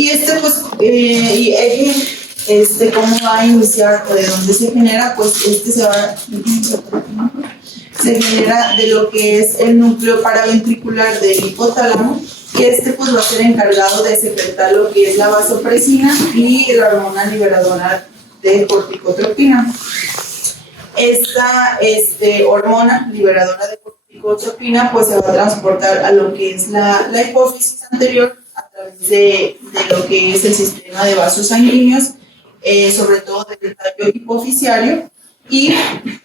Y pues, y eje, cómo va a iniciar o de dónde se genera, pues se genera de lo que es el núcleo paraventricular del hipotálamo, que pues va a ser encargado de secretar lo que es la vasopresina y la hormona liberadora de corticotropina. Esta hormona liberadora de corticotropina pues se va a transportar a lo que es la hipófisis anterior a través de lo que es el sistema de vasos sanguíneos, sobre todo del tallo hipofisiario, y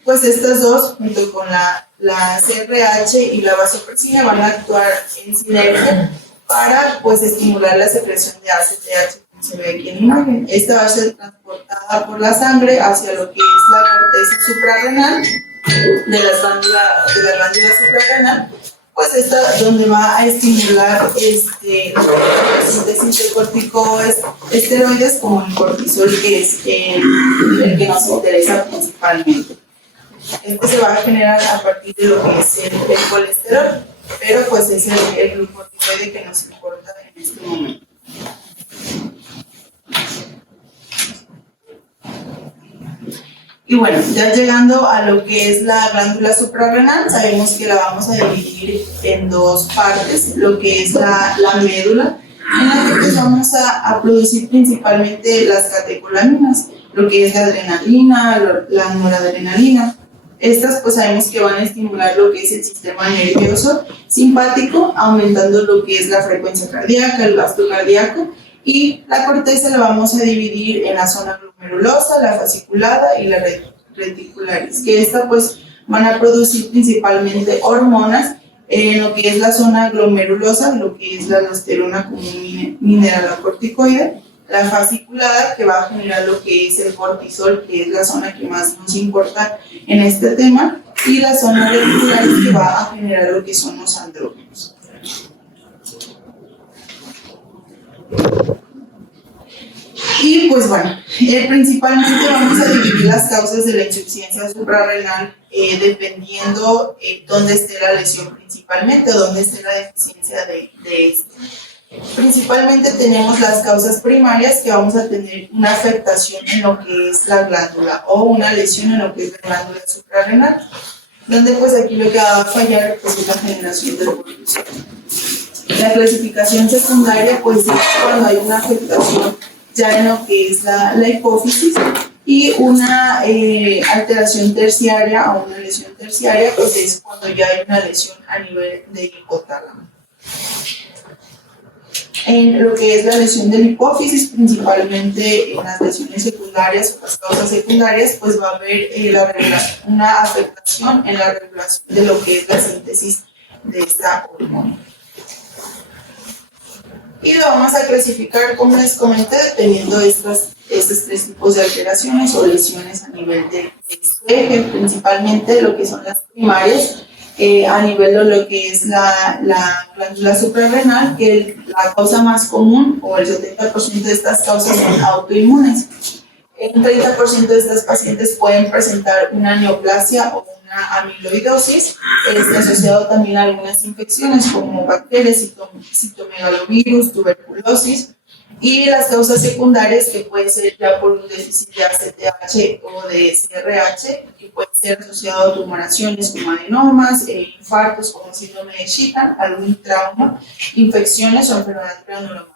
pues estas dos, junto con la CRH y la vasopresina, van a actuar en sinergia para pues estimular la secreción de ACTH, como se ve aquí en la imagen. Esta va a ser transportada por la sangre hacia lo que es la corteza suprarrenal de la glándula suprarrenal, pues esta donde va a estimular la síntesis de corticosteroides como el cortisol, que es el que nos interesa principalmente. Se va a generar a partir de lo que es el colesterol, pero pues es el glucocorticoide que nos importa en este momento. Y bueno, ya llegando a lo que es la glándula suprarrenal, sabemos que la vamos a dividir en dos partes, lo que es la médula, en la que pues vamos a producir principalmente las catecolaminas, lo que es la adrenalina, la noradrenalina. Estas pues sabemos que van a estimular lo que es el sistema nervioso simpático, aumentando lo que es la frecuencia cardíaca, el gasto cardíaco, y la corteza la vamos a dividir en la zona glomerulosa, la fasciculada y la reticularis, que esta pues van a producir principalmente hormonas en lo que es la zona glomerulosa, lo que es la aldosterona como un mineralocorticoide, la fasciculada, que va a generar lo que es el cortisol, que es la zona que más nos importa en este tema, y la zona reticularis, que va a generar lo que son los andrógenos. Y pues bueno, principalmente vamos a dividir las causas de la insuficiencia suprarrenal dependiendo dónde esté la lesión principalmente o dónde esté la deficiencia de este. Principalmente tenemos las causas primarias, que vamos a tener una afectación en lo que es la glándula o una lesión en lo que es la glándula suprarrenal, donde pues aquí lo que va a fallar pues es la generación del cortisol. La clasificación secundaria pues es cuando hay una afectación ya en lo que es la hipófisis y una alteración terciaria o una lesión terciaria, pues es cuando ya hay una lesión a nivel de hipotálamo. En lo que es la lesión de la hipófisis, principalmente en las lesiones secundarias o las causas secundarias, pues va a haber una afectación en la regulación de lo que es la síntesis de esta hormona. Y lo vamos a clasificar, como les comenté, dependiendo de estos tres tipos de alteraciones o lesiones a nivel de este eje, principalmente lo que son las primarias, a nivel de lo que es la glándula suprarrenal, que la causa más común, o el 70% de estas causas son autoinmunes. Un 30% de estas pacientes pueden presentar una neoplasia o una amiloidosis, asociado también a algunas infecciones como bacterias, citomegalovirus, tuberculosis, y las causas secundarias, que puede ser ya por un déficit de ACTH o de CRH, que puede ser asociado a tumoraciones como adenomas, infartos como síndrome de Sheehan, algún trauma, infecciones o enfermedad preaneuromática.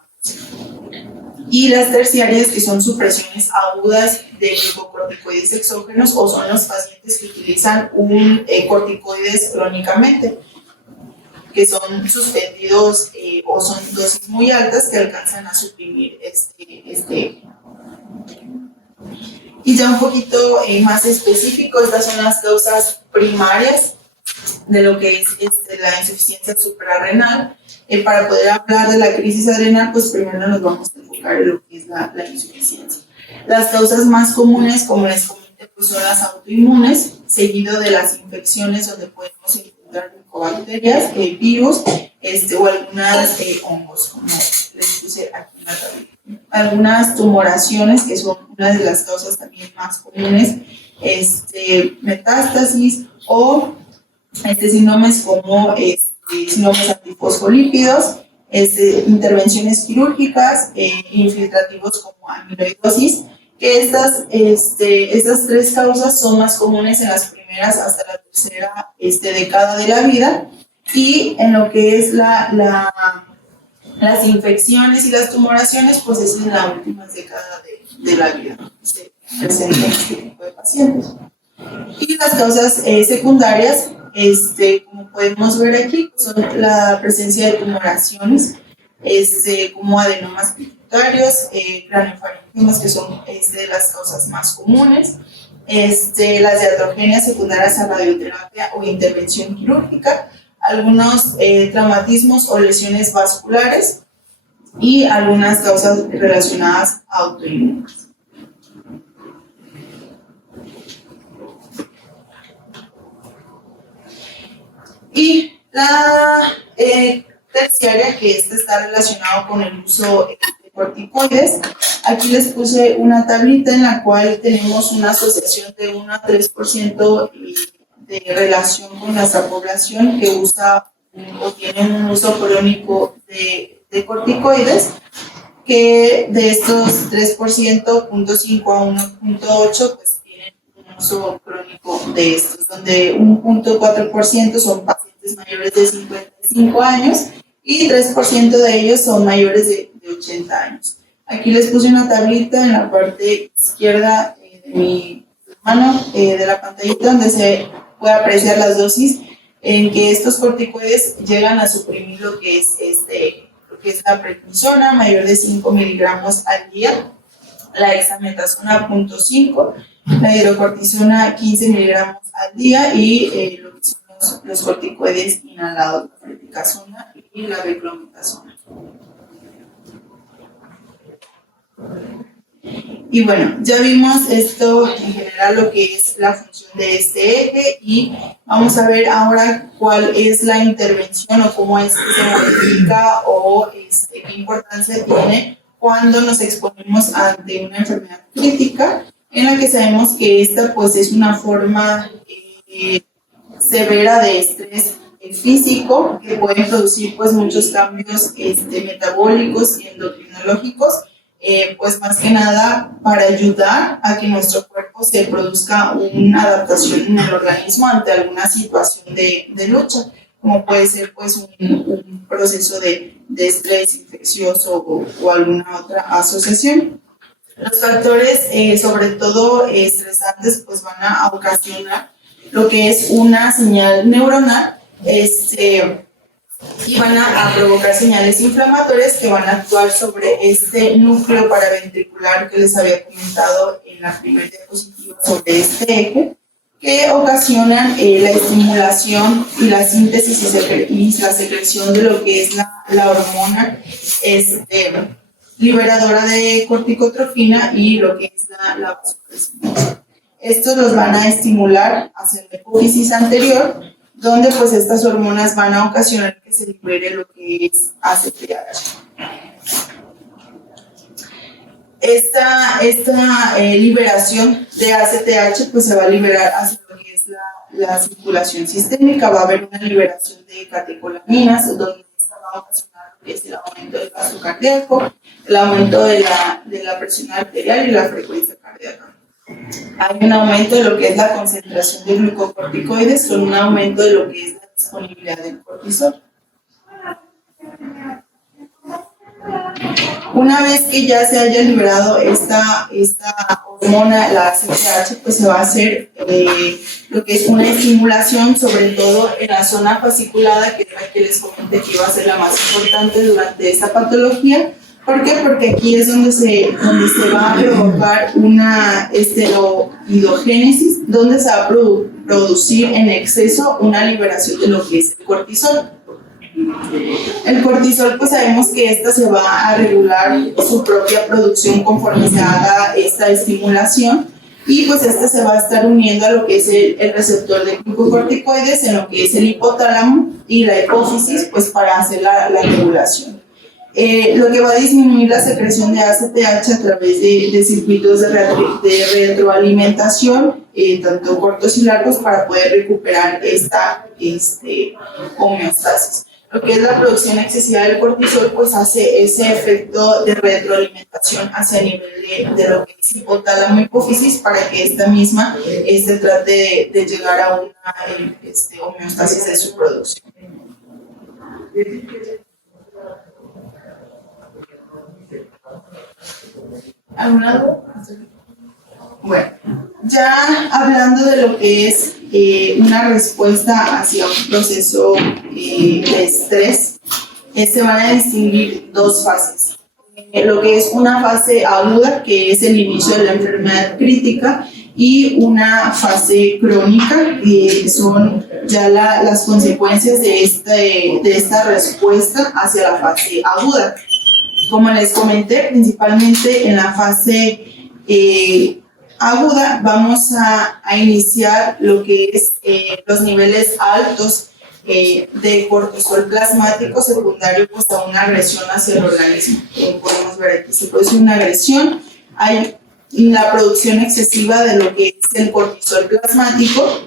Y las terciarias, que son supresiones agudas de glucocorticoides exógenos, o son los pacientes que utilizan un corticoides crónicamente, que son suspendidos o son dosis muy altas que alcanzan a suprimir este. Y ya un poquito más específico, estas son las causas primarias de lo que es la insuficiencia suprarrenal. Para poder hablar de la crisis adrenal, pues primero nos vamos a enfocar en lo que es la insuficiencia. Las causas más comunes, como les comenté, pues son las autoinmunes, seguido de las infecciones, donde podemos encontrar micobacterias, virus, o algunas hongos, como les puse aquí en la tabla. Algunas tumoraciones, que son una de las causas también más comunes, metástasis o síndromes como síndromes antifosfolípidos, intervenciones quirúrgicas, infiltrativos como amiloidosis, que estas tres causas son más comunes en las primeras hasta la tercera década de la vida, y en lo que es las infecciones y las tumoraciones, pues es en la última década de la vida se presentan este tipo de pacientes. Y las causas secundarias, como podemos ver aquí, son la presencia de tumoraciones, como adenomas pituitarios, craniofaringiomas, que son de las causas más comunes, las iatrogenias secundarias a radioterapia o intervención quirúrgica, algunos traumatismos o lesiones vasculares y algunas causas relacionadas a autoinmunes. Y la terciaria, que está relacionado con el uso de corticoides. Aquí les puse una tablita en la cual tenemos una asociación de 1 a 3% de relación con nuestra población que usa o tiene un uso crónico de corticoides, que de estos 3%, 0.5 a 1.8, pues tienen un uso crónico de estos, donde 1.4% son pacientes mayores de 55 años y 3% de ellos son mayores de 80 años. Aquí les puse una tablita en la parte izquierda de mi mano de la pantallita, donde se puede apreciar las dosis en que estos corticoides llegan a suprimir lo que es la prednisona, mayor de 5 miligramos al día, la dexametasona 0.5, la hidrocortisona 15 miligramos al día y lo que son los corticoides inhalados, la fluticasona y la beclometasona. Y bueno, ya vimos esto en general, lo que es la función de este eje, y vamos a ver ahora cuál es la intervención o cómo es que se modifica o qué importancia tiene cuando nos exponemos ante una enfermedad crítica en la que sabemos que esta pues es una forma severa de estrés físico que pueden producir pues muchos cambios metabólicos y endocrinológicos, pues más que nada para ayudar a que nuestro cuerpo se produzca una adaptación en el organismo ante alguna situación de lucha, como puede ser pues un proceso de estrés infeccioso o alguna otra asociación. Los factores, sobre todo estresantes, pues van a ocasionar lo que es una señal neuronal, y van a provocar señales inflamatorias que van a actuar sobre este núcleo paraventricular que les había comentado en la primera diapositiva sobre este eje, que ocasionan la estimulación y la síntesis y la secreción de lo que es la hormona liberadora de corticotrofina y lo que es la vasopresina. Estos los van a estimular hacia la hipófisis anterior, donde pues estas hormonas van a ocasionar que se libere lo que es ACTH. Esta liberación de ACTH pues se va a liberar hacia lo que es la circulación sistémica. Va a haber una liberación de catecolaminas, donde esta va a ocasionar lo que es el aumento del gasto cardíaco, el aumento de la presión arterial y la frecuencia cardíaca. Hay un aumento de lo que es la concentración de glucocorticoides con un aumento de lo que es la disponibilidad del cortisol. Una vez que ya se haya liberado esta hormona, la ACTH, pues se va a hacer lo que es una estimulación, sobre todo en la zona fasciculada, que es la que les comenté que iba a ser la más importante durante esta patología. ¿Por qué? Porque aquí es donde se va a provocar una esteroidogénesis, donde se va a producir en exceso una liberación de lo que es el cortisol. El cortisol, pues sabemos que esta se va a regular su propia producción conforme se haga esta estimulación, y pues esta se va a estar uniendo a lo que es el receptor de glucocorticoides en lo que es el hipotálamo y la hipófisis, pues para hacer la regulación. Lo que va a disminuir la secreción de ACTH a través de circuitos de retroalimentación, tanto cortos y largos, para poder recuperar esta homeostasis. Lo que es la producción excesiva del cortisol, pues hace ese efecto de retroalimentación hacia el nivel de lo que es hipotálamo hipófisis para que esta misma trate de llegar a una homeostasis de su producción. ¿Alguna duda? Bueno, ya hablando de lo que es una respuesta hacia un proceso de estrés, se van a distinguir dos fases. Lo que es una fase aguda, que es el inicio de la enfermedad crítica, y una fase crónica, que son ya las consecuencias de esta respuesta hacia la fase aguda. Como les comenté, principalmente en la fase aguda vamos a iniciar lo que es los niveles altos de cortisol plasmático secundario pues, a una agresión hacia el organismo. Podemos ver aquí, se produce una agresión, hay la producción excesiva de lo que es el cortisol plasmático,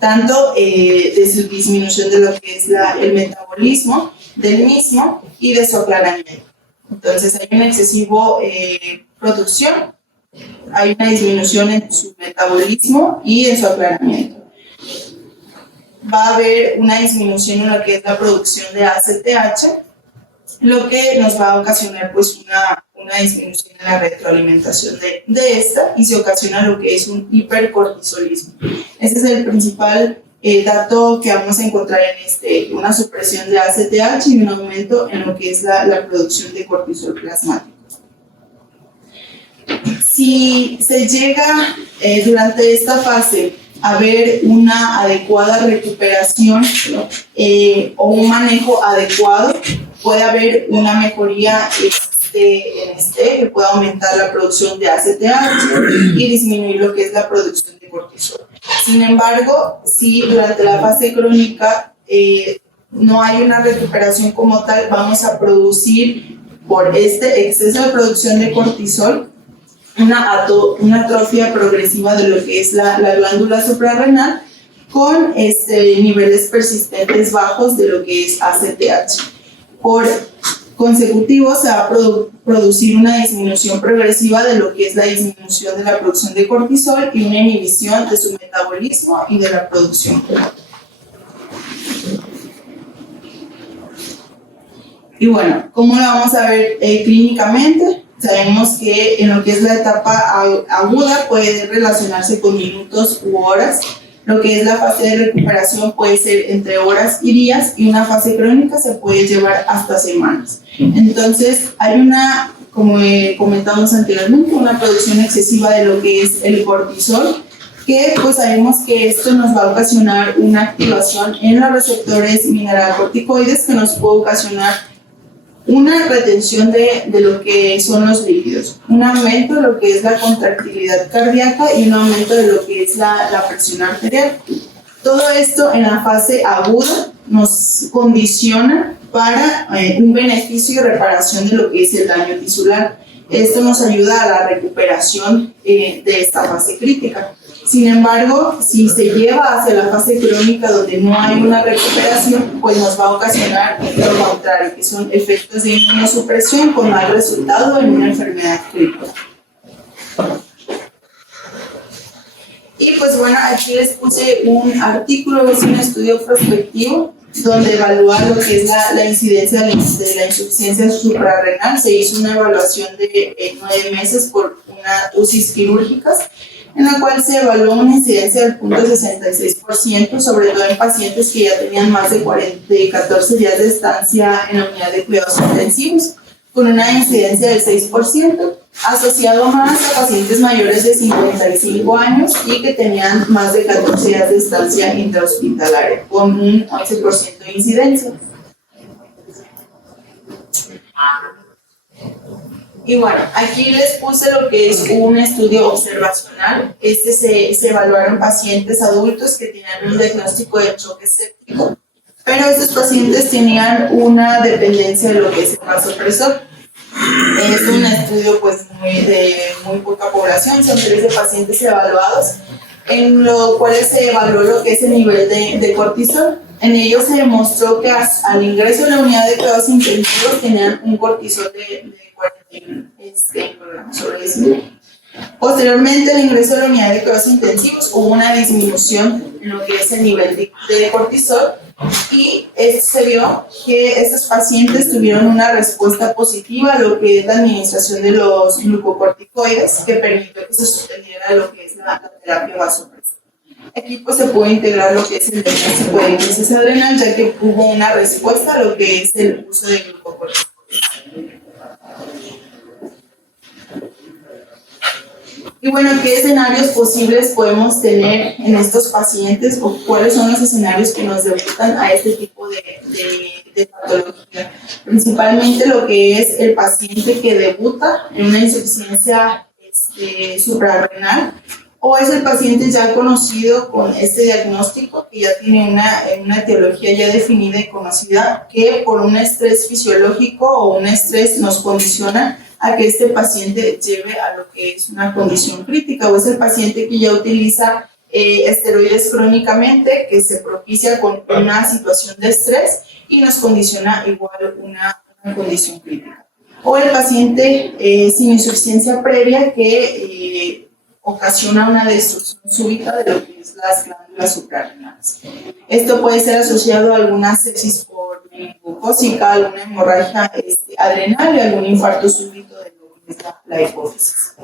tanto de su disminución de lo que es el metabolismo del mismo y de su aclaramiento. Entonces hay una excesiva producción, hay una disminución en su metabolismo y en su aclaramiento. Va a haber una disminución en lo que es la producción de ACTH, lo que nos va a ocasionar pues una disminución en la retroalimentación de esta y se ocasiona lo que es un hipercortisolismo. Este es el principal dato que vamos a encontrar en una supresión de ACTH y un aumento en lo que es la producción de cortisol plasmático. Si se llega durante esta fase a ver una adecuada recuperación o un manejo adecuado, puede haber una mejoría que pueda aumentar la producción de ACTH y disminuir lo que es la producción de cortisol. Sin embargo, si durante la fase crónica no hay una recuperación como tal, vamos a producir por este exceso de producción de cortisol una atrofia progresiva de lo que es la glándula suprarrenal con niveles persistentes bajos de lo que es ACTH. Por consecutivo se va a producir una disminución progresiva de lo que es la disminución de la producción de cortisol y una inhibición de su metabolismo y de la producción. Y bueno, ¿cómo lo vamos a ver clínicamente? Sabemos que en lo que es la etapa aguda puede relacionarse con minutos u horas. Lo que es la fase de recuperación puede ser entre horas y días y una fase crónica se puede llevar hasta semanas. Entonces hay como comentamos anteriormente, una producción excesiva de lo que es el cortisol, que pues sabemos que esto nos va a ocasionar una activación en los receptores mineralocorticoides que nos puede ocasionar una retención de lo que son los líquidos, un aumento de lo que es la contractilidad cardíaca y un aumento de lo que es la presión arterial. Todo esto en la fase aguda nos condiciona para un beneficio y reparación de lo que es el daño tisular. Esto nos ayuda a la recuperación de esta fase crítica. Sin embargo, si se lleva hacia la fase crónica donde no hay una recuperación, pues nos va a ocasionar lo contrario, que son efectos de inmunosupresión con mal resultado en una enfermedad crítica. Y pues bueno, aquí les puse un artículo, es un estudio prospectivo donde evalúa lo que es la incidencia de la insuficiencia suprarrenal. Se hizo una evaluación de 9 meses por unas UCIs quirúrgicas, en la cual se evaluó una incidencia del 0.66%, sobre todo en pacientes que ya tenían más de 14 días de estancia en la unidad de cuidados intensivos, con una incidencia del 6%, asociado más a pacientes mayores de 55 años y que tenían más de 14 días de estancia intrahospitalaria, con un 11% de incidencia. Y bueno, aquí les puse lo que es un estudio observacional. Se evaluaron pacientes adultos que tenían un diagnóstico de choque séptico, pero estos pacientes tenían una dependencia de lo que es el vasopresor. Es un estudio pues de muy poca población, son 13 pacientes evaluados. en lo cual se evaluó lo que es el nivel de cortisol. En ello se demostró que al ingreso de la unidad de cuidados intensivos tenían un cortisol de 41 miligramos sobre decibel. Posteriormente, al ingreso de la unidad de cuidados intensivos, hubo una disminución en lo que es el nivel de cortisol y se vio que estos pacientes tuvieron una respuesta positiva a lo que es la administración de los glucocorticoides, que permitió que se suspendiera lo que es la terapia vasopresora. Aquí pues se puede integrar lo que es el diagnóstico de crisis adrenal, ya que hubo una respuesta a lo que es el uso de glucocorticoides. Y bueno, ¿qué escenarios posibles podemos tener en estos pacientes o cuáles son los escenarios que nos debutan a este tipo de patología? Principalmente lo que es el paciente que debuta en una insuficiencia suprarrenal, o es el paciente ya conocido con este diagnóstico que ya tiene una etiología ya definida y conocida, que por un estrés fisiológico o un estrés nos condiciona a que este paciente lleve a lo que es una condición crítica, o es el paciente que ya utiliza esteroides crónicamente, que se propicia con una situación de estrés y nos condiciona igual una condición crítica. O el paciente sin insuficiencia previa que ocasiona una destrucción súbita de lo que es las glándulas suprarrenales. Esto puede ser asociado a alguna sepsis por meningocócica, alguna hemorragia adrenal y algún infarto súbito de lo que es la hipófisis.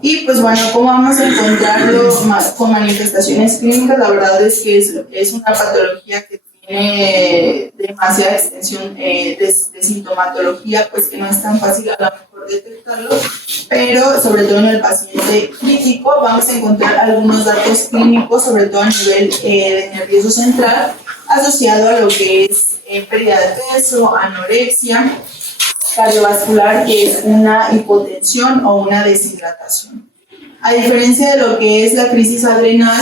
Y pues bueno, ¿cómo vamos a encontrarlo con manifestaciones clínicas? La verdad es que es una patología que tiene demasiada extensión de sintomatología, pues que no es tan fácil a lo mejor detectarlo, pero sobre todo en el paciente crítico vamos a encontrar algunos datos clínicos, sobre todo a nivel de nervioso central, asociado a lo que es pérdida de peso, anorexia, cardiovascular, que es una hipotensión o una deshidratación. A diferencia de lo que es la crisis adrenal,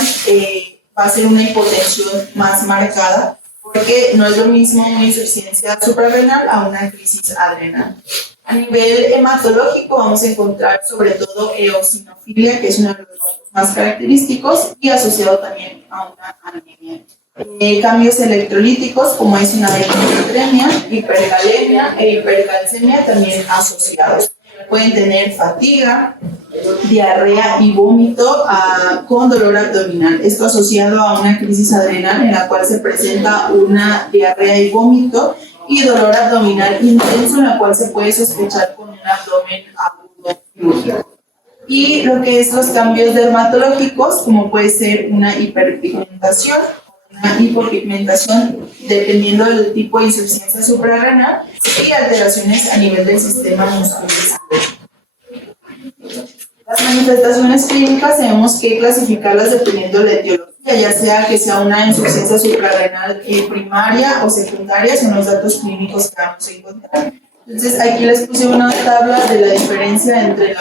va a ser una hipotensión más marcada, porque no es lo mismo una insuficiencia suprarrenal a una crisis adrenal. A nivel hematológico vamos a encontrar sobre todo eosinofilia, que es uno de los más característicos, y asociado también a una anemia. Cambios electrolíticos, como es una hiponatremia, hipercalemia e hipercalcemia, también asociados. Pueden tener fatiga, diarrea y vómito con dolor abdominal. Esto asociado a una crisis adrenal en la cual se presenta una diarrea y vómito y dolor abdominal intenso, en la cual se puede sospechar con un abdomen agudo quirúrgico. Y lo que es los cambios dermatológicos, como puede ser una hiperpigmentación, una hipopigmentación, dependiendo del tipo de insuficiencia suprarrenal, y alteraciones a nivel del sistema muscular. Las manifestaciones clínicas tenemos que clasificarlas dependiendo de la etiología, ya sea que sea una insuficiencia suprarrenal primaria o secundaria, son los datos clínicos que vamos a encontrar. Entonces aquí les puse una tabla de la diferencia entre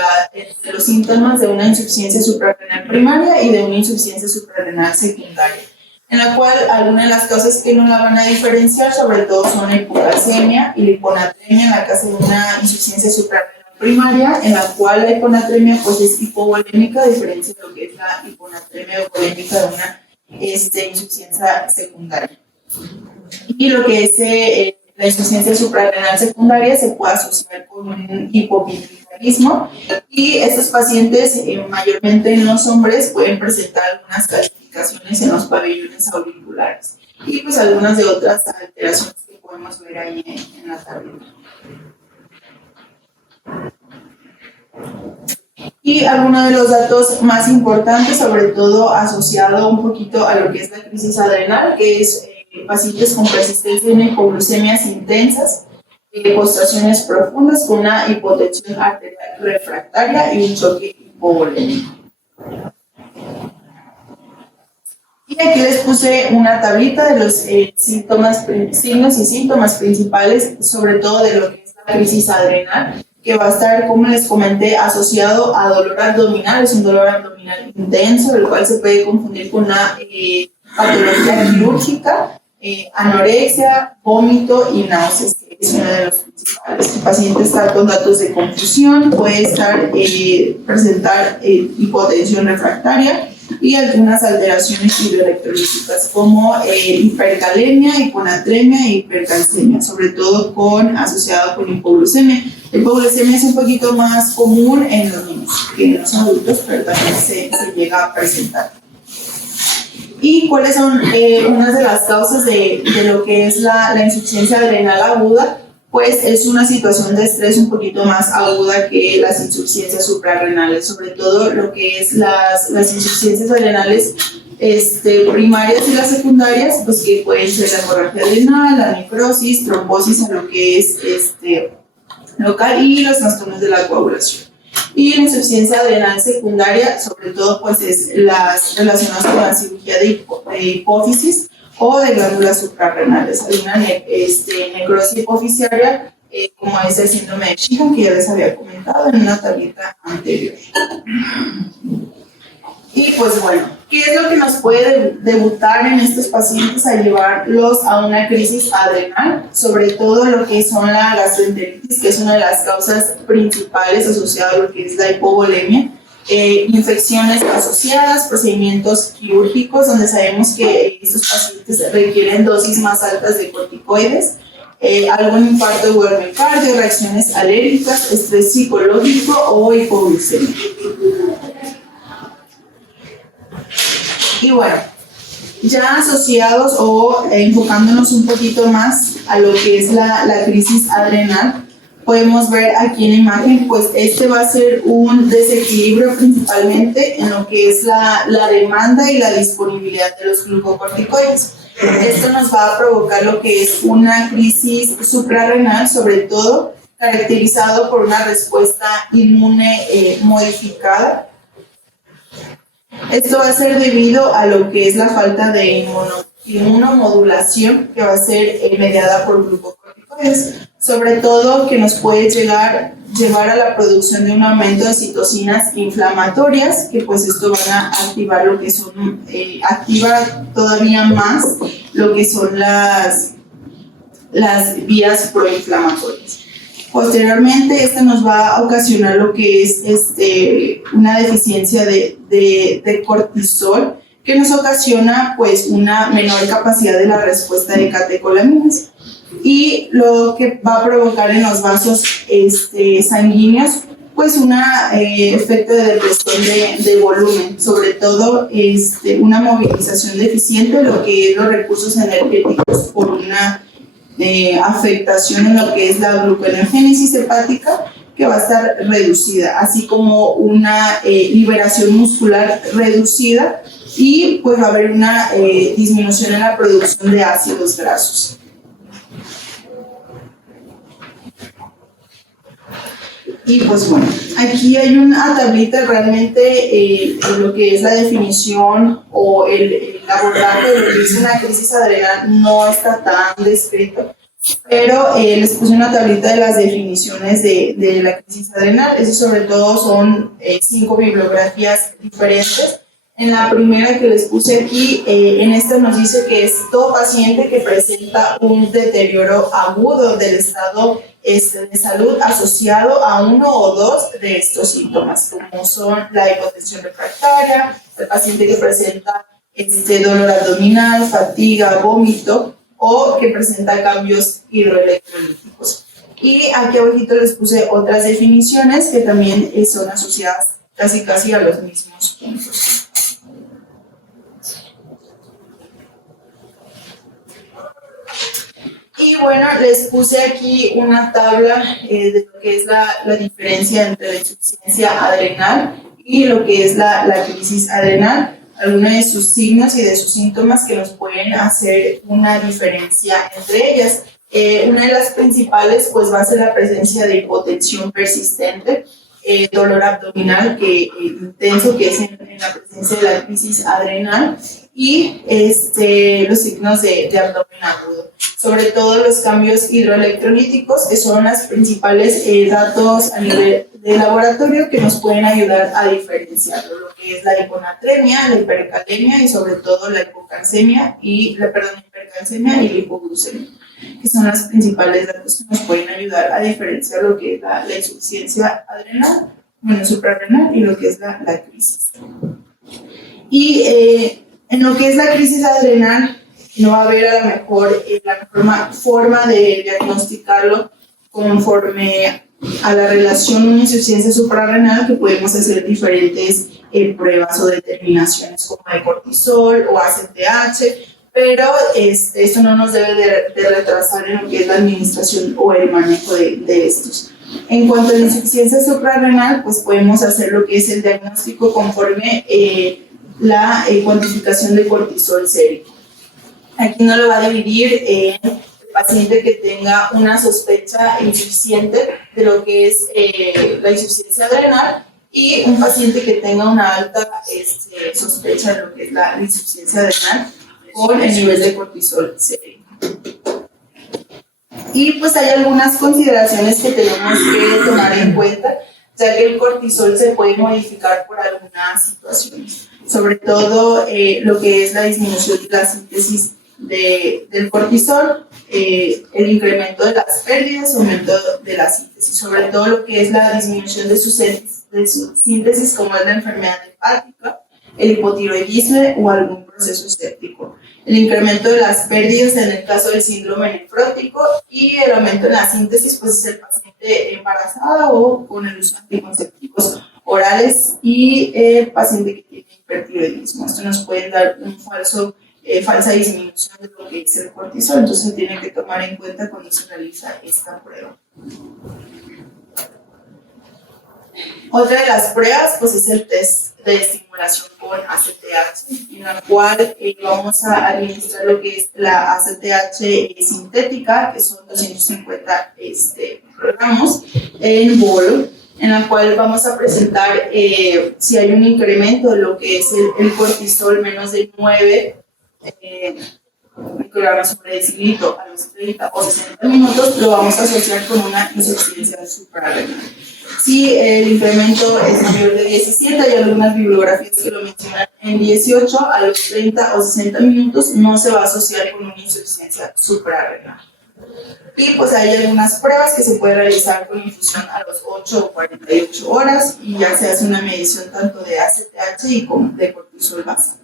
los síntomas de una insuficiencia suprarrenal primaria y de una insuficiencia suprarrenal secundaria, en la cual algunas de las causas que no la van a diferenciar sobre todo son la hipocalcemia y la hiponatremia en la caso de una insuficiencia suprarrenal primaria, en la cual la hiponatremia pues es hipovolémica, a diferencia de lo que es la hiponatremia volémica de una insuficiencia secundaria. Y lo que es la insuficiencia suprarrenal secundaria se puede asociar con un hipopituitarismo, y estos pacientes, mayormente en los hombres, pueden presentar algunas calcificaciones en los pabellones auriculares y pues algunas de otras alteraciones que podemos ver ahí en la tablita. Y algunos de los datos más importantes, sobre todo asociado un poquito a lo que es la crisis adrenal, que es pacientes con persistencia en hipoglucemias intensas, postraciones profundas con una hipotensión arterial refractaria y un choque hipovolémico. Y aquí les puse una tablita de los signos y síntomas principales, sobre todo de lo que es la crisis adrenal, que va a estar, como les comenté, asociado a dolor abdominal. Es un dolor abdominal intenso, el cual se puede confundir con una patología quirúrgica, anorexia, vómito y náuseas, que es uno de los principales. El paciente está con datos de confusión, puede presentar hipotensión refractaria y algunas alteraciones hidroelectrolíticas como hipercalemia, hiponatremia e hipercalcemia, sobre todo asociado con hipoglucemia. La hipoglucemia es un poquito más común en los niños que en los adultos, pero también se llega a presentar. ¿Y cuáles son unas de las causas de lo que es la insuficiencia adrenal aguda? Pues es una situación de estrés un poquito más aguda que las insuficiencias suprarrenales, sobre todo lo que es las insuficiencias adrenales primarias y las secundarias, pues que pueden ser la hemorragia adrenal, la necrosis, trombosis a lo que es local y los trastornos de la coagulación. Y la insuficiencia adrenal secundaria, sobre todo, pues es las relacionadas con la cirugía de hipófisis o de glándulas suprarrenales. Hay una necrosis hipofisiaria, como es el síndrome de Sheehan, que ya les había comentado en una tablita anterior. Y pues bueno, ¿qué es lo que nos puede debutar en estos pacientes a llevarlos a una crisis adrenal? Sobre todo lo que son la gastroenteritis, que es una de las causas principales asociadas a lo que es la hipovolemia, infecciones asociadas, procedimientos quirúrgicos, donde sabemos que estos pacientes requieren dosis más altas de corticoides, algún infarto de miocardio, reacciones alérgicas, estrés psicológico o hipoglucemia. Y bueno, ya asociados o enfocándonos un poquito más a lo que es la crisis adrenal, podemos ver aquí en la imagen, pues va a ser un desequilibrio principalmente en lo que es la demanda y la disponibilidad de los glucocorticoides. Esto nos va a provocar lo que es una crisis suprarrenal, sobre todo caracterizado por una respuesta inmune modificada. Esto va a ser debido a lo que es la falta de inmunomodulación que va a ser mediada por glucocorticoides, sobre todo que nos puede llevar a la producción de un aumento de citocinas inflamatorias, que pues esto van a activar lo que son, activa todavía más lo que son las vías proinflamatorias. Posteriormente, esto nos va a ocasionar lo que es una deficiencia de cortisol, que nos ocasiona pues una menor capacidad de la respuesta de catecolaminas, y lo que va a provocar en los vasos sanguíneos pues un efecto de depresión de volumen, sobre todo una movilización deficiente, lo que es los recursos energéticos por una afectación en lo que es la gluconeogénesis hepática, que va a estar reducida, así como una liberación muscular reducida, y pues va a haber una disminución en la producción de ácidos grasos. Y pues bueno, aquí hay una tablita realmente lo que es la definición o el abordaje de lo que es una crisis adrenal no está tan descrito, pero les puse una tablita de las definiciones de la crisis adrenal. Eso sobre todo son 5 bibliografías diferentes. En la primera que les puse aquí, en esta nos dice que es todo paciente que presenta un deterioro agudo del estado de salud asociado a uno o dos de estos síntomas, como son la hipotensión refractaria, el paciente que presenta dolor abdominal, fatiga, vómito, o que presenta cambios hidroelectrolíticos. Y aquí abajito les puse otras definiciones que también son asociadas casi a los mismos puntos. Y bueno, les puse aquí una tabla de lo que es la diferencia entre la insuficiencia adrenal y lo que es la crisis adrenal, algunos de sus signos y de sus síntomas que nos pueden hacer una diferencia entre ellas. Una de las principales pues va a ser la presencia de hipotensión persistente, dolor abdominal intenso, que es en la presencia de la crisis adrenal, y los signos de abdomen agudo. Sobre todo los cambios hidroelectrolíticos, que son los principales datos a nivel de laboratorio que nos pueden ayudar a diferenciarlo, lo que es la hiponatremia, la hipercalemia y sobre todo la hipercalcemia y la hipoglucemia, que son las principales datos que nos pueden ayudar a diferenciar lo que es la insuficiencia adrenal, suprarrenal y lo que es la crisis. Y en lo que es la crisis adrenal, no va a haber a lo mejor la mejor forma de diagnosticarlo conforme a la relación una insuficiencia suprarrenal, que podemos hacer diferentes pruebas o determinaciones como de cortisol o ACTH, pero esto no nos debe de retrasar en lo que es la administración o el manejo de estos. En cuanto a la insuficiencia suprarrenal, pues podemos hacer lo que es el diagnóstico conforme la cuantificación de cortisol sérico. Aquí no lo va a dividir en el paciente que tenga una sospecha insuficiente de lo que es la insuficiencia adrenal y un paciente que tenga una alta sospecha de lo que es la insuficiencia adrenal con el nivel de cortisol sérico. Y pues hay algunas consideraciones que tenemos que tomar en cuenta, ya que el cortisol se puede modificar por algunas situaciones, sobre todo lo que es la disminución de la síntesis del cortisol, el incremento de las pérdidas, aumento de la síntesis, sobre todo lo que es la disminución de su síntesis, como es la enfermedad hepática, el hipotiroidismo o algún proceso séptico. El incremento de las pérdidas en el caso del síndrome nefrótico y el aumento en la síntesis, pues es el paciente embarazada o con el uso de anticonceptivos orales y el paciente que tiene hipertiroidismo. Esto nos puede dar un falsa disminución de lo que es el cortisol, entonces se tiene que tomar en cuenta cuando se realiza esta prueba. Otra de las pruebas pues es el test de estimulación con ACTH, en la cual vamos a administrar lo que es la ACTH sintética, que son 250 gramos en bolo, en la cual vamos a presentar si hay un incremento de lo que es el cortisol menos de 9 microgramos sobre decilitro a los 30 o 60 minutos, lo vamos a asociar con una insuficiencia suprarrenal. Si el incremento es mayor de 17, hay algunas bibliografías que lo mencionan en 18, a los 30 o 60 minutos no se va a asociar con una insuficiencia suprarrenal. Y pues hay algunas pruebas que se puede realizar con infusión a los 8 o 48 horas y ya se hace una medición tanto de ACTH y como de cortisol basal.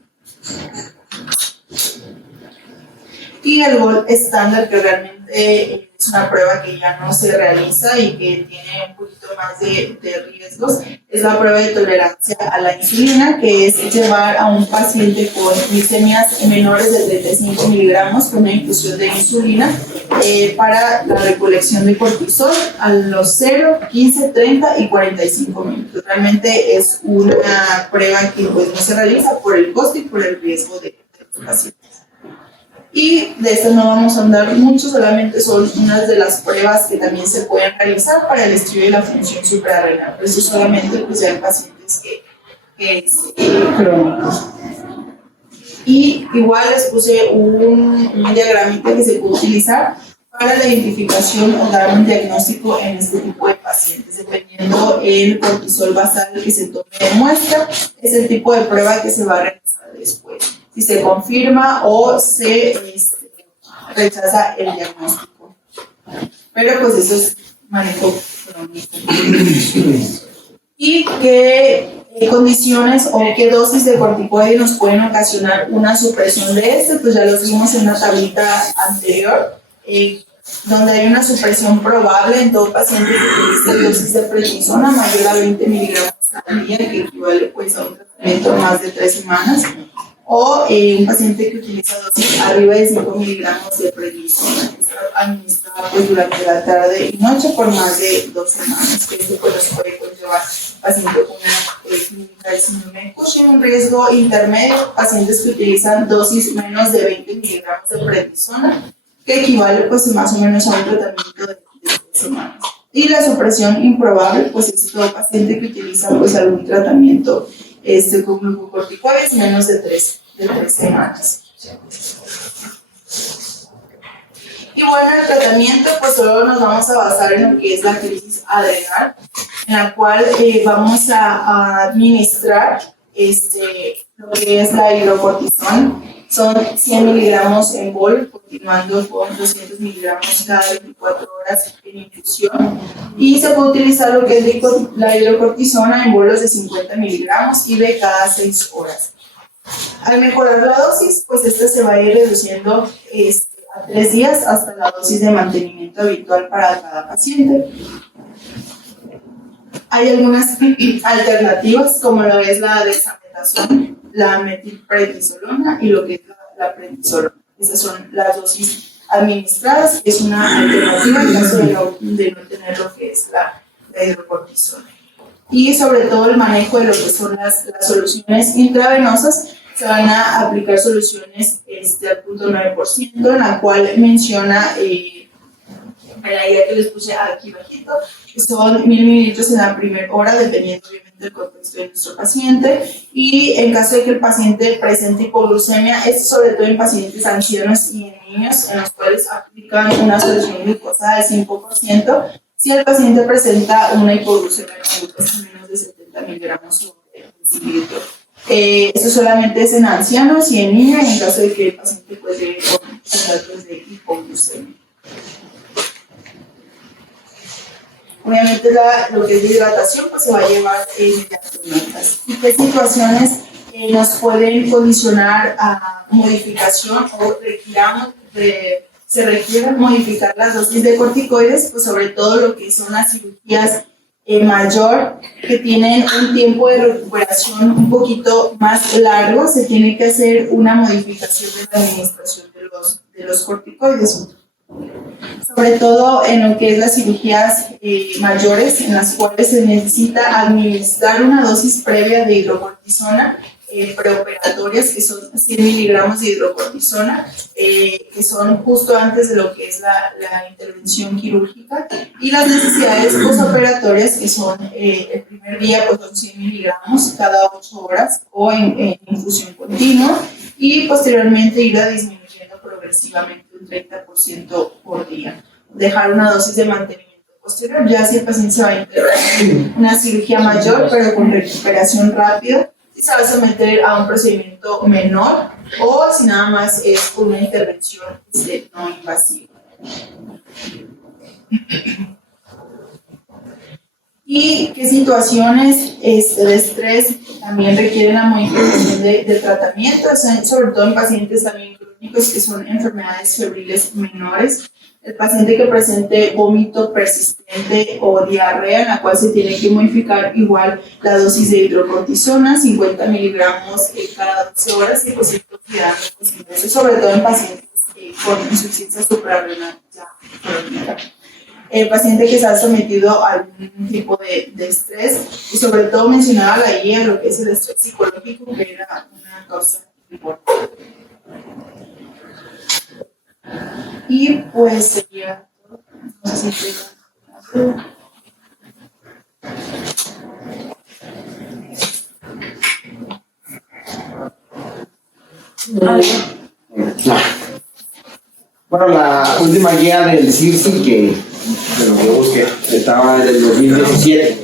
Y el gold estándar, que realmente es una prueba que ya no se realiza y que tiene un poquito más de riesgos, es la prueba de tolerancia a la insulina, que es llevar a un paciente con glicemias menores de 35 miligramos con una infusión de insulina para la recolección de cortisol a los 0, 15, 30 y 45 minutos. Realmente es una prueba que pues, no se realiza por el costo y por el riesgo de los pacientes. Y de esto no vamos a andar mucho, solamente son unas de las pruebas que también se pueden realizar para el estudio de la función suprarrenal, pero eso solamente pues, ya en pacientes que es crónico. Y igual les puse un diagramita que se puede utilizar para la identificación o dar un diagnóstico en este tipo de pacientes, dependiendo el cortisol basal que se tome de muestra, es el tipo de prueba que se va a realizar después. Si se confirma o se rechaza el diagnóstico. Pero pues eso es manejo crónico. ¿Y qué condiciones o qué dosis de corticoide nos pueden ocasionar una supresión de este? Pues ya los vimos en una tablita anterior, donde hay una supresión probable en todo paciente que utilice dosis de prednisona mayor a 20 miligramos al día, que equivale pues a un tratamiento más de 3 semanas. O un paciente que utiliza dosis arriba de 5 miligramos de prednisona, que está administrada pues, durante la tarde y noche por más de 2 semanas, que esto pues, nos puede conllevar paciente con una clínica de síndrome de Cushing. Un riesgo intermedio, pacientes que utilizan dosis menos de 20 miligramos de prednisona, que equivale pues, más o menos a un tratamiento de 3 semanas. Y la supresión improbable, pues es todo paciente que utiliza pues, algún tratamiento con glucocorticoides menos de 3 semanas. Y bueno, el tratamiento, pues solo nos vamos a basar en lo que es la crisis adrenal, en la cual vamos a administrar lo que es la hidrocortisona. Son 100 miligramos en bol, continuando con 200 miligramos cada 24 horas en infusión. Y se puede utilizar lo que es la hidrocortisona en bolos de 50 miligramos y de cada 6 horas. Al mejorar la dosis, pues esta se va a ir reduciendo a 3 días hasta la dosis de mantenimiento habitual para cada paciente. Hay algunas alternativas, como lo es la dexametasona, la metilprednisolona y lo que es la prednisolona. Esas son las dosis administradas, es una alternativa en caso de no tener lo que es la hidrocortisona. Y sobre todo el manejo de lo que son las soluciones intravenosas, se van a aplicar soluciones al 0.9%, en la cual menciona en la idea que les puse aquí bajito, que son 1000 mililitros en la primera hora, dependiendo obviamente del contexto de nuestro paciente. Y en caso de que el paciente presente hipoglucemia, esto sobre todo en pacientes ancianos y en niños, en los cuales aplican una solución glucosa de 5%, si el paciente presenta una hipoglucemia con glucosa menos de 70 miligramos sobre decilitro. Esto solamente es en ancianos y en niños, en caso de que el paciente pues llegue con datos de hipoglucemia. Obviamente lo que es de hidratación pues se va a llevar mediante metas. ¿Y qué situaciones nos pueden condicionar a modificación o se requiere modificar las dosis de corticoides? Pues sobre todo lo que son las cirugías mayor, que tienen un tiempo de recuperación un poquito más largo, se tiene que hacer una modificación de la administración de los corticoides. Sobre todo en lo que es las cirugías mayores, en las cuales se necesita administrar una dosis previa de hidrocortisona preoperatorias, que son 100 miligramos de hidrocortisona, que son justo antes de lo que es la intervención quirúrgica, y las necesidades postoperatorias, que son el primer día pues son 100 miligramos cada 8 horas o en infusión continua, y posteriormente ir a disminuyendo progresivamente un 30% por día. Dejar una dosis de mantenimiento posterior, ya si el paciente se va a integrar en una cirugía mayor, pero con recuperación rápida, y se va a someter a un procedimiento menor, o si nada más es una intervención no invasiva. ¿Y qué situaciones de estrés también requieren la modificación de tratamiento? Sobre todo en pacientes también crónicos que son enfermedades febriles menores. El paciente que presente vómito persistente o diarrea, en la cual se tiene que modificar igual la dosis de hidrocortisona, 50 miligramos cada 12 horas, y pues ir considerando eso, sobre todo en pacientes con insuficiencia suprarrenal ya crónica. El paciente que se ha sometido a algún tipo de estrés, y sobre todo mencionaba la guía lo que es el estrés psicológico, que era una causa importante. Y pues sería, no sé si Bueno, la última guía del CIRSI que busqué estaba en el 2017,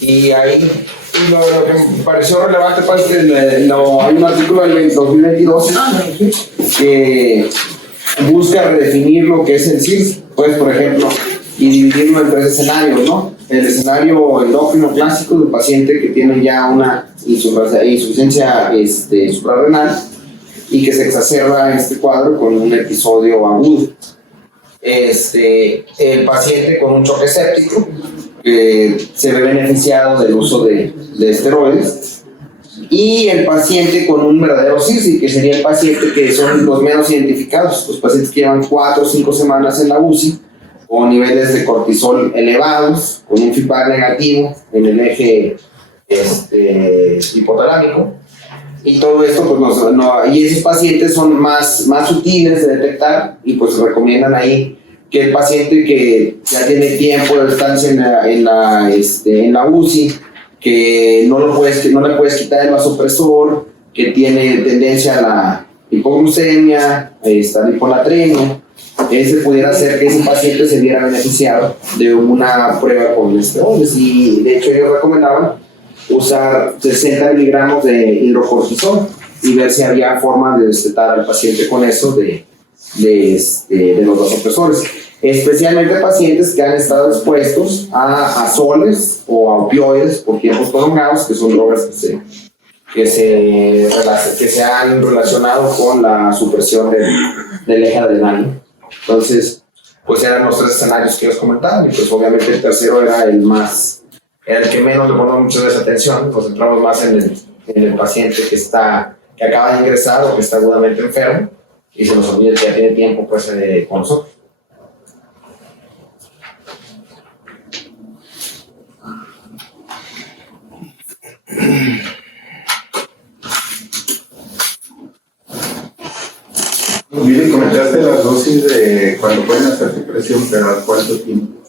y ahí lo que me pareció relevante pues, hay un artículo del 2022 que busca redefinir lo que es el CIRSI, pues por ejemplo, y dividirlo en 3 escenarios, ¿no? El escenario endocrino clásico del paciente que tiene ya una insuficiencia suprarrenal y que se exacerba este cuadro con un episodio agudo. El paciente con un choque séptico que se ve beneficiado del uso de esteroides, y el paciente con un verdadero CIRSI, que sería el paciente que son los menos identificados, los pacientes que llevan 4 o 5 semanas en la UCI con niveles de cortisol elevados, con un feedback negativo en el eje hipotalámico. Y todo esto, pues y esos pacientes son más sutiles de detectar, y pues recomiendan ahí que el paciente que ya tiene tiempo de estancia en la UCI, que no le puedes quitar el vasopresor, que tiene tendencia a la hipoglucemia, al hiponatremia, ese pudiera hacer que ese paciente se viera beneficiado de una prueba con esteroides. Y de hecho ellos recomendaban usar 60 miligramos de hidrocortisol y ver si había forma de destetar al paciente con eso de los vasopresores, especialmente pacientes que han estado expuestos a azoles o a opioides por tiempos prolongados, que son drogas que se han relacionado con la supresión del eje adrenal. Entonces, pues eran los 3 escenarios que ellos comentaban, y pues obviamente el tercero era el que menos le ponemos mucha desatención. Nos centramos más en el paciente que acaba de ingresar o que está agudamente enfermo, y se nos olvida que ya tiene tiempo pues, con nosotros. Miren, comentaste las dosis de cuando pueden hacer supresión, pero ¿a cuánto tiempo?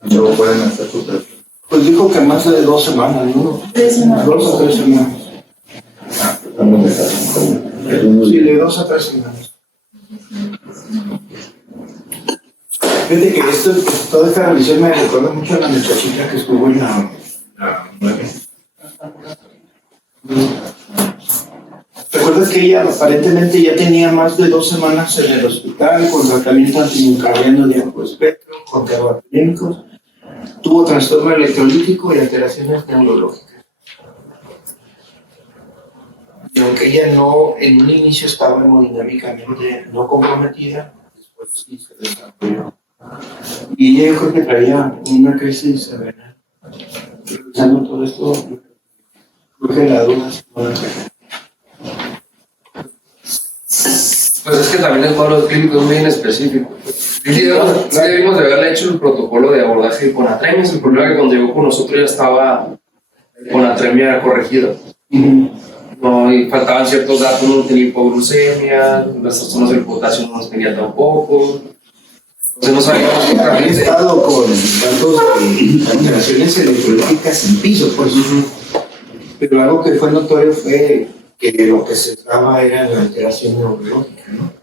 ¿Cuándo pueden hacer supresión? Pues dijo que más de 2 semanas, ¿no? 3 semanas. 2 o 3 semanas. Sí, de 2 a 3 semanas. Fíjate que toda esta revisión me recuerda mucho a la muchachita que estuvo en la 9. ¿Recuerdas que ella aparentemente ya tenía más de 2 semanas en el hospital con tratamiento antimicrobiano de amplio espectro, con terapéuticos? Tuvo trastorno electrolítico y alteraciones neurológicas. Y aunque ella no, en un inicio estaba hemodinámicamente no comprometida, después sí se desarrolló. Y ella yo creo que traía una crisis severa. Revisando todo esto, creo que la duda es no la tengo. Pues es que también el cuadro clínico es muy específico. Sí debimos de haberle hecho el protocolo de abordaje con atremias. El problema es que cuando llegó con nosotros ya estaba con atremia corregida. No, y faltaban ciertos datos, no tenía hipoglucemia, las trastornos del potasio no los tenía tampoco. Entonces no sabíamos Había exactamente. estado con datos de alteraciones electrolíticas en piso, pues. Pero algo que fue notorio fue que lo que se daba era la alteración neurológica, ¿no?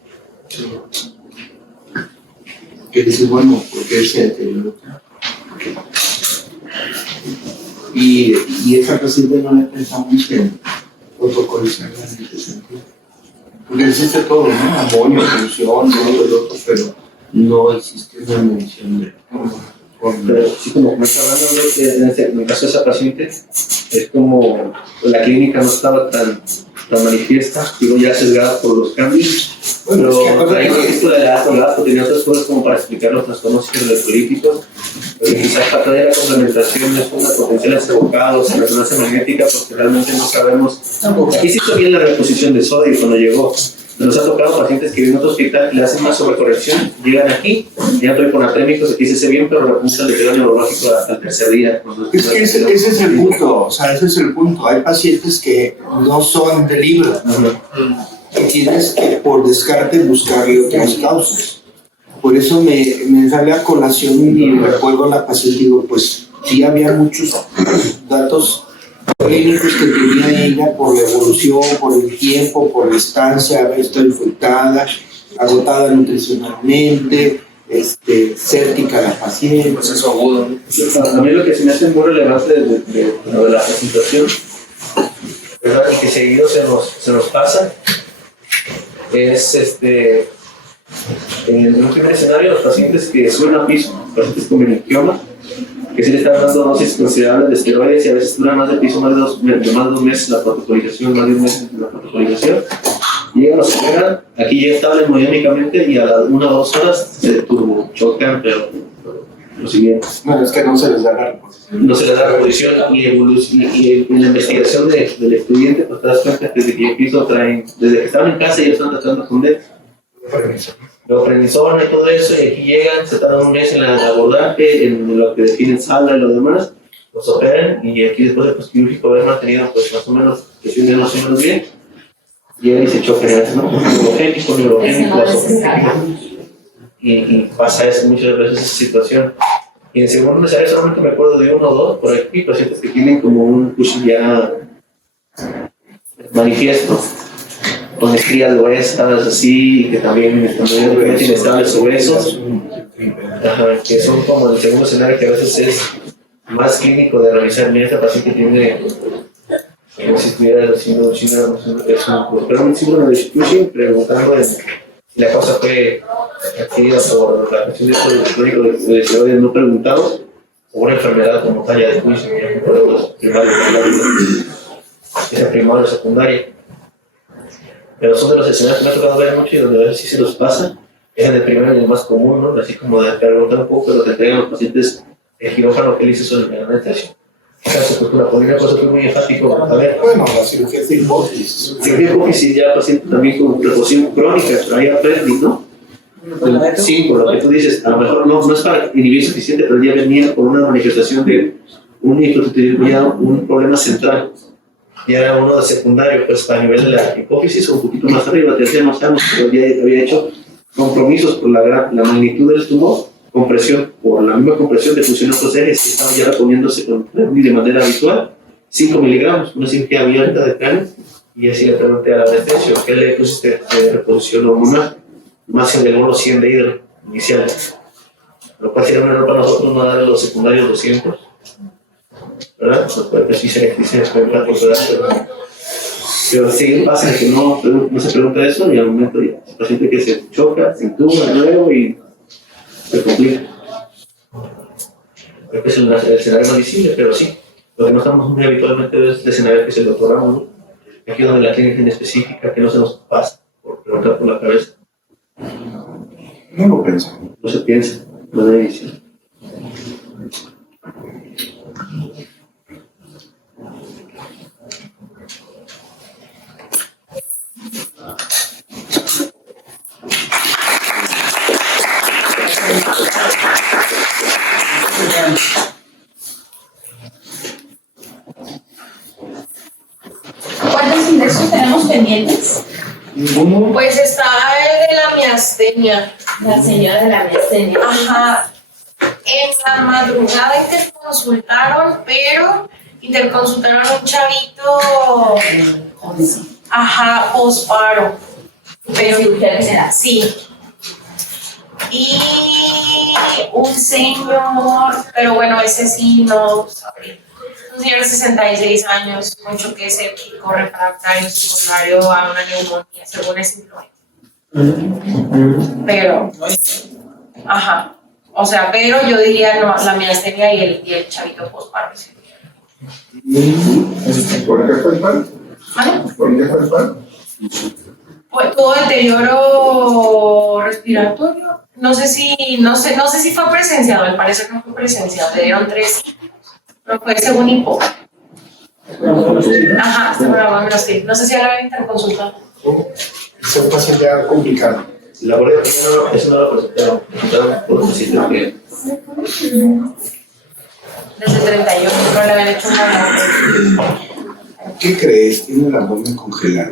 Que dices, bueno, ¿por qué se deterioró? Y esa paciente no le pensamos en protocolizarla en ese sentido. Porque existe todo, ¿no? Amonio, función, todo el otro, pero no existe una mención de... Pero sí, como me está hablando, en el caso de esa paciente, es como la clínica no estaba tan manifiesta, digo ya sesgada por los cambios. Bueno, Pero traía un registro de dato, tenía otras cosas como para explicar los trastornos electrolíticos, pero quizás falta de la complementación es una potenciales evocados en resonancia magnética, porque realmente no sabemos. Aquí se hizo bien la reposición de sodio cuando llegó. Nos ha tocado pacientes que vienen a otro hospital, le hacen una sobrecorrección, llegan aquí, ya estoy con atrémicos, aquí se hace bien, pero repunta el deterioro neurológico al tercer día. Es que ese es el punto, o sea, ese es el punto. Hay pacientes que no son de libro. Y tienes que, por descarte, buscarle otras causas. Por eso me sale a colación y recuerdo a la paciente, digo, pues sí había muchos datos clínicos que tenía ella por la evolución, por el tiempo, por la estancia, haber estado infectada, agotada nutricionalmente, séptica la paciente. Proceso agudo, ¿no? A mí lo que se me hace muy relevante de la presentación, ¿verdad? Y que seguido se nos pasa, es en un primer escenario los pacientes que suben a piso, pacientes con meningioma, que sí le están dando dosis considerables de esteroides y a veces dura más de piso, más de 2 meses la protocolización, más de 1 mes la protocolización. Llegan, los operan, aquí ya estable hemodinámicamente y a las 1 o 2 horas se turbochocan, pero lo siguiente. No, es que no se les da la reposición. No se les da revolución y en la investigación del estudiante, pues te das cuenta que desde que empiezo desde que estaban en casa y están tratando de esconder lo prednisona y todo eso, y aquí llegan, se tardan 1 mes en el abordaje, en lo que definen sala y lo demás, los operan y aquí después del postquirúrgico haber mantenido pues más o menos, que se unen más o menos bien, llega y se chocan, ¿no? Neurogénico, y pasa eso muchas veces esa situación. Y en segundo necesario solamente me acuerdo de 1 o 2 por aquí, pacientes que tienen como un Cushing ya manifiesto. con estrías gruesas, así, que también están muy inestables sus huesos. Ajá, que son como el segundo escenario que a veces es más clínico de revisar. Mira, esta paciente tiene como si estuviera haciendo un síndrome de Cushing, preguntando si la causa fue adquirida por la cuestión de esto crónico de esteroides no preguntados o una enfermedad como talla de Cushing, esa primaria o secundaria. Pero son de los escenarios que me ha tocado ver mucho y donde a veces sí se los pasa. Es el primero y el más común, ¿no? Así como de preguntar un poco, pero te entregan los pacientes el quirófano que le hizo sobre la alimentación. Caso pues una polina, cosa fue muy enfático. A ver, Bueno, la cirugía de hipófisis. cirugía de hipófisis ya paciente también con reposición crónica, traía Prednik, ¿no? Sí, por lo que tú dices, a lo mejor no es para inhibir suficiente, pero ya venía con una manifestación de un problema central. Ya era uno de secundario, pues a nivel de la hipófisis, un poquito más arriba, tercera no sabemos, pero ya había hecho compromisos por la magnitud del tumor, compresión, por la misma compresión de función de otros ejes que estaban ya reponiéndose con Prednik de manera habitual, 5 miligramos, una cirugía abierta de cráneo, y así le pregunté a la anestesio, ¿qué le pusiste de reposición hormonal? Más en el bono 100 de hidro inicial, lo cual sería un error para nosotros no darle los secundarios 200, ¿verdad? Pues sí se experimenta por pero sí pasa que no se pregunta eso y al momento ya el paciente que se choca, se intuba de nuevo y se complica. Creo que es el escenario más visible, pero sí, lo que no estamos muy habitualmente es el escenario que es el doctorado, ¿no? Aquí es donde la clínica en específica que no se nos pasa por preguntar por la cabeza. No lo pensamos. No se piensa, no hay edición. ¿Cuántos indexos tenemos pendientes? Pues está el de la miastenia. La señora de la miastenia. Ajá. En la madrugada interconsultaron a un chavito, ajá, posparo. Pero cirugía general. sí. Y un señor, pero bueno, ese sí no sabría. Un señor de 66 años, con choque séptico, refractario, secundario a una neumonía, según es influenza. Pero, ajá, o sea, pero yo diría no, la miastenia y el chavito postparo. ¿Por qué fue el pan? ¿Vale? ¿Por qué fue el pan? Pues tuvo deterioro respiratorio. No sé si fue presenciado, al parecer no fue presenciado, le dieron 3. No fue según hipo. Ajá, no sé si ahora ven interconsulta. Es un paciente complicado. La guardia primero, eso no lo presentaron por decirte que. Desde 31, no le habían hecho una. ¿Qué crees? Tiene el abdomen congelado.